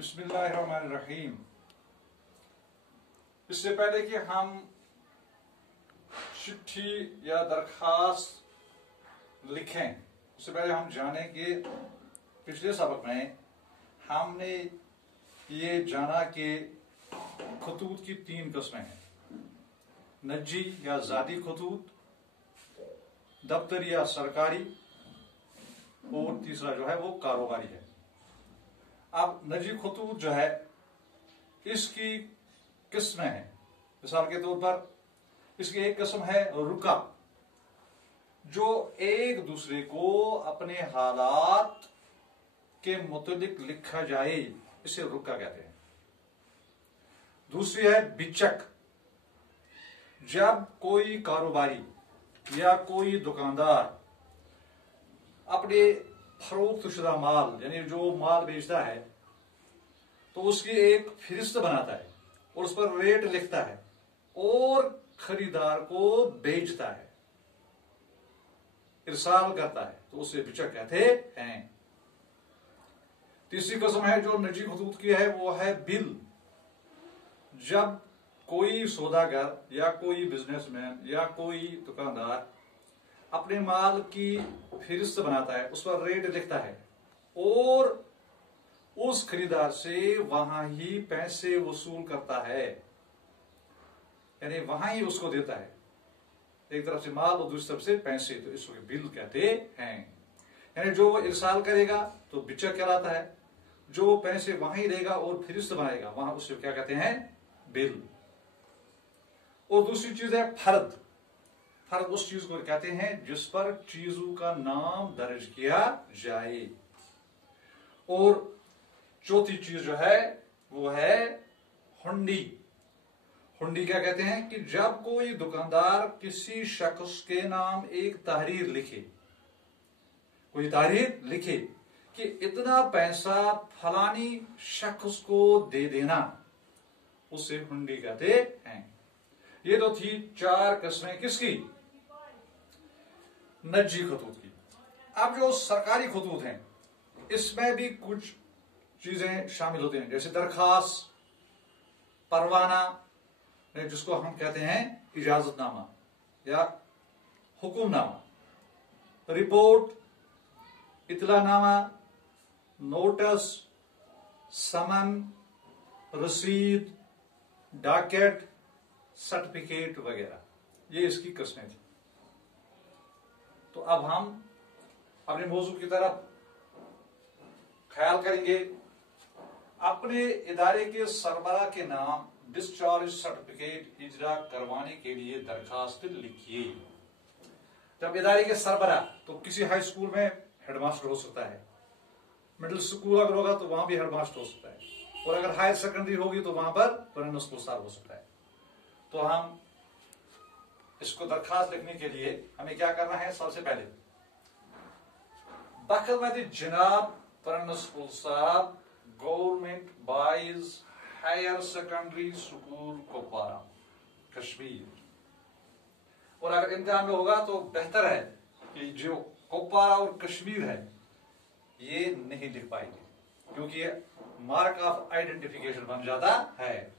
बिस्मिल्लाहिर्रहमानिर्रहीम। इससे पहले कि हम चिट्ठी या दरखास्त लिखें, उससे पहले हम जानें कि पिछले सबक में हमने ये जाना कि खतूत की 3 किस्में हैं, निजी या ज़ाती खतूत, दफ्तरी या सरकारी, और तीसरा जो है वो कारोबारी है। अब निजी खतूत जो है इसकी किस्में हैं। मिसाल के तौर पर इसकी एक किस्म है रुका, जो एक दूसरे को अपने हालात के मुताबिक लिखा जाए, इसे रुका कहते हैं। दूसरी है बिचक, जब कोई कारोबारी या कोई दुकानदार अपने फरोख्तशुदा माल यानी जो माल बेचता है तो उसकी एक फहरिस्त बनाता है और उस पर रेट लिखता है और खरीदार को बेचता है, इरसाल करता है, तो उसे बिचक कहते हैं। तीसरी किस्म है जो निजी खतूत की है, वो है बिल, जब कोई सौदागर या कोई बिजनेसमैन या कोई दुकानदार अपने माल की फहरिस्त बनाता है, उस पर रेट लिखता है और उस खरीदार से वहां ही पैसे वसूल करता है, यानी वहां ही उसको देता है, एक तरफ से माल और दूसरी तरफ से पैसे, तो इसको बिल कहते हैं। यानी जो वो इरसाल करेगा तो बिचक कहलाता है, जो पैसे वहां ही देगा और फहरिस्त बनाएगा वहां, उसे क्या कहते हैं, बिल। और दूसरी चीज है फर्द। फर्द उस चीज को कहते हैं जिस पर चीजों का नाम दर्ज किया जाए। और चौथी चीज जो है वो है हुंडी। हुंडी क्या कहते हैं कि जब कोई दुकानदार किसी शख्स के नाम एक तहरीर लिखे, कोई तहरीर लिखे कि इतना पैसा फलानी शख्स को दे देना, उसे हुंडी कहते हैं। ये तो थी 4 किस्में किसकी, निजी खतूत की। अब जो सरकारी खतूत हैं इसमें भी कुछ चीजें शामिल होती हैं, जैसे दरखास्त, परवाना जिसको हम कहते हैं इजाजतनामा या हुक्मनामा, रिपोर्ट, इतलानामा, नोटिस, समन, रसीद, डॉकेट, सर्टिफिकेट वगैरह, ये इसकी किस्में थी। तो अब हम अपने मौजू की तरफ ख्याल करेंगे। अपने इदारे के सरबराह के नाम डिस्चार्ज सर्टिफिकेट इजरा करवाने के लिए दरखास्त लिखिए। जब इदारे के सरबराह, तो किसी हाई स्कूल में हेडमास्टर हो सकता है, मिडिल स्कूल अगर होगा तो वहां भी हेडमास्टर हो सकता है, और अगर हायर सेकेंडरी होगी तो वहां पर प्रिंसिपल साहब हो सकता है। तो हम इसको दरखास्त लिखने के लिए हमें क्या करना है, सबसे पहले बखदमत जनाब प्रिंसिपल साहब, government boys higher secondary school Kupwara Kashmir. और अगर इम्तिहान में होगा तो बेहतर है कि जो कुपवारा और कश्मीर है ये नहीं लिख पाएंगे, क्योंकि ये मार्क ऑफ आइडेंटिफिकेशन बन जाता है।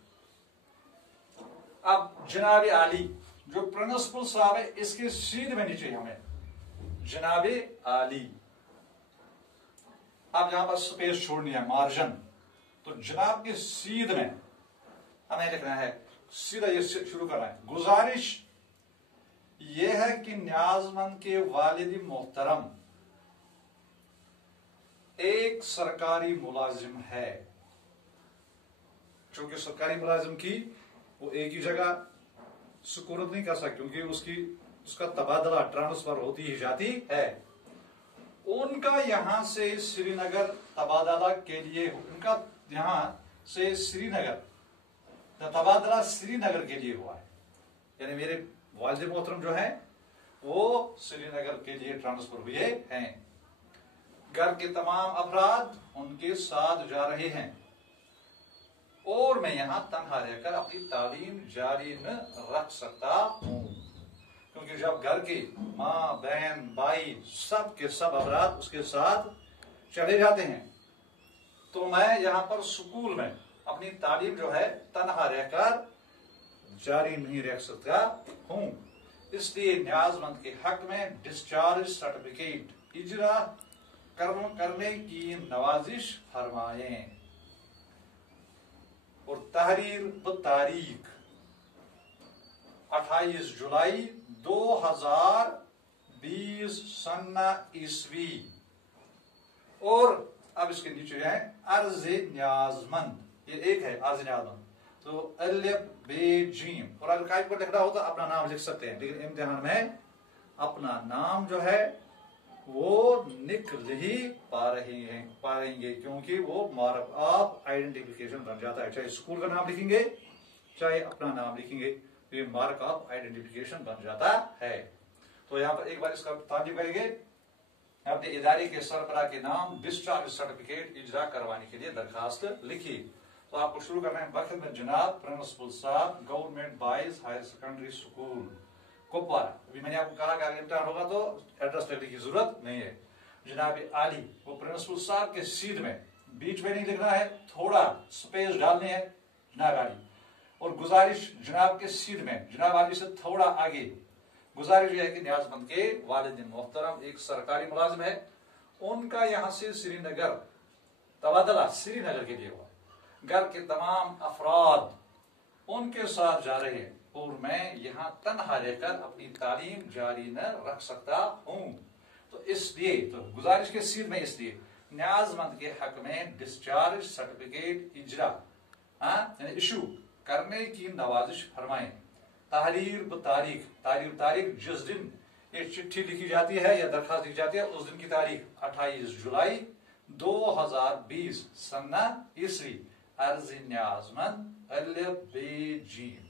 अब जनाब आली, जो प्रिंसिपल साहब है इसके सीध में नीचे हमें जनाब आली। अब यहां पर स्पेस छोड़नी है, मार्जिन, तो जनाब के सीध में हमें लिखना है, सीधा ये शुरू करना है। गुजारिश यह है कि न्याजमंद के वालिद मोहतरम एक सरकारी मुलाजिम है। चूंकि सरकारी मुलाजिम की वो एक ही जगह सुकुर्द नहीं कर सकते, क्योंकि उसका तबादला, ट्रांसफर होती ही जाती है। उनका यहां से श्रीनगर तबादला के लिए, उनका यहां से श्रीनगर तबादला श्रीनगर के लिए हुआ है, यानी मेरे वालिद मोहतरम जो है वो श्रीनगर के लिए ट्रांसफर हुए हैं। घर के तमाम अफराद उनके साथ जा रहे हैं और मैं यहां तन्हा रहकर अपनी तालीम जारी न रख सकता हूं, क्योंकि जब घर के माँ, बहन, भाई सब के सब अफराद उसके साथ चले जाते हैं तो मैं यहाँ पर स्कूल में अपनी तालीम जो है तनहा रहकर जारी नहीं रख सकता हूँ, इसलिए न्याजमंद के हक में डिस्चार्ज सर्टिफिकेट इजरा करने की नवाजिश फरमाएं। और तहरीर तारीख 28 जुलाई 2020 सन्ना ईस्वी। और अब इसके नीचे है अर्ज न्याजमंद, ये एक है अर्ज न्याजमंद, तो अलिफ बे जीम। और अगर कागज पर लिखना हो तो अपना नाम लिख सकते हैं, लेकिन इम्तिहान में अपना नाम जो है वो लिख ही पाएंगे क्योंकि वो मार्क ऑफ आइडेंटिफिकेशन बन जाता है। चाहे स्कूल का नाम लिखेंगे चाहे अपना नाम लिखेंगे, तो ये मार्क ऑफ आइडेंटिफिकेशन बन जाता है। तो यहाँ पर एक बार इसका तारीफ करेंगे, अपने इदारे के सरबराह के नाम डिस्चार्ज सर्टिफिकेट इजरा करवाने के लिए दरखास्त लिखी। तो आपको शुरू करना है वक्त में जनाब प्रिंसिपल साहब government boys higher secondary school Kupwara. अभी मैंने आपको कहा कि अगर इम्तिहान होगा तो एड्रेस लिखने की जरूरत नहीं है। जनाब आली, वो प्रिंसिपल साहब के सीध में, बीच में नहीं लिखना है, थोड़ा स्पेस डालने है जनाब आली। और गुजारिश जनाब के सीध में, जनाब आली से थोड़ा आगे गुजारिश है कि न्याजमंद के वालिद मोहतरम एक सरकारी मुलाजिम है, उनका यहाँ से श्रीनगर तबादला श्रीनगर के लिए हुआ, घर के तमाम अफराद उनके साथ जा रहे हैं और मैं यहाँ तनहा रहकर अपनी तालीम जारी न रख सकता हूँ। तो इसलिए तो गुजारिश के सीध में इसलिए न्याजमंद के हक में डिस्चार्ज सर्टिफिकेट इजरा यानी इशू करने की नवाजिश फरमाएं। तहरीर तारीख, तारीख जिस दिन ये चिट्ठी लिखी जाती है या दरखास्त लिखी जाती है उस दिन की तारीख 28 जुलाई 2020 सन्ना ईस्वी। अर्ज न्याजमंद अलिफ बे जीम।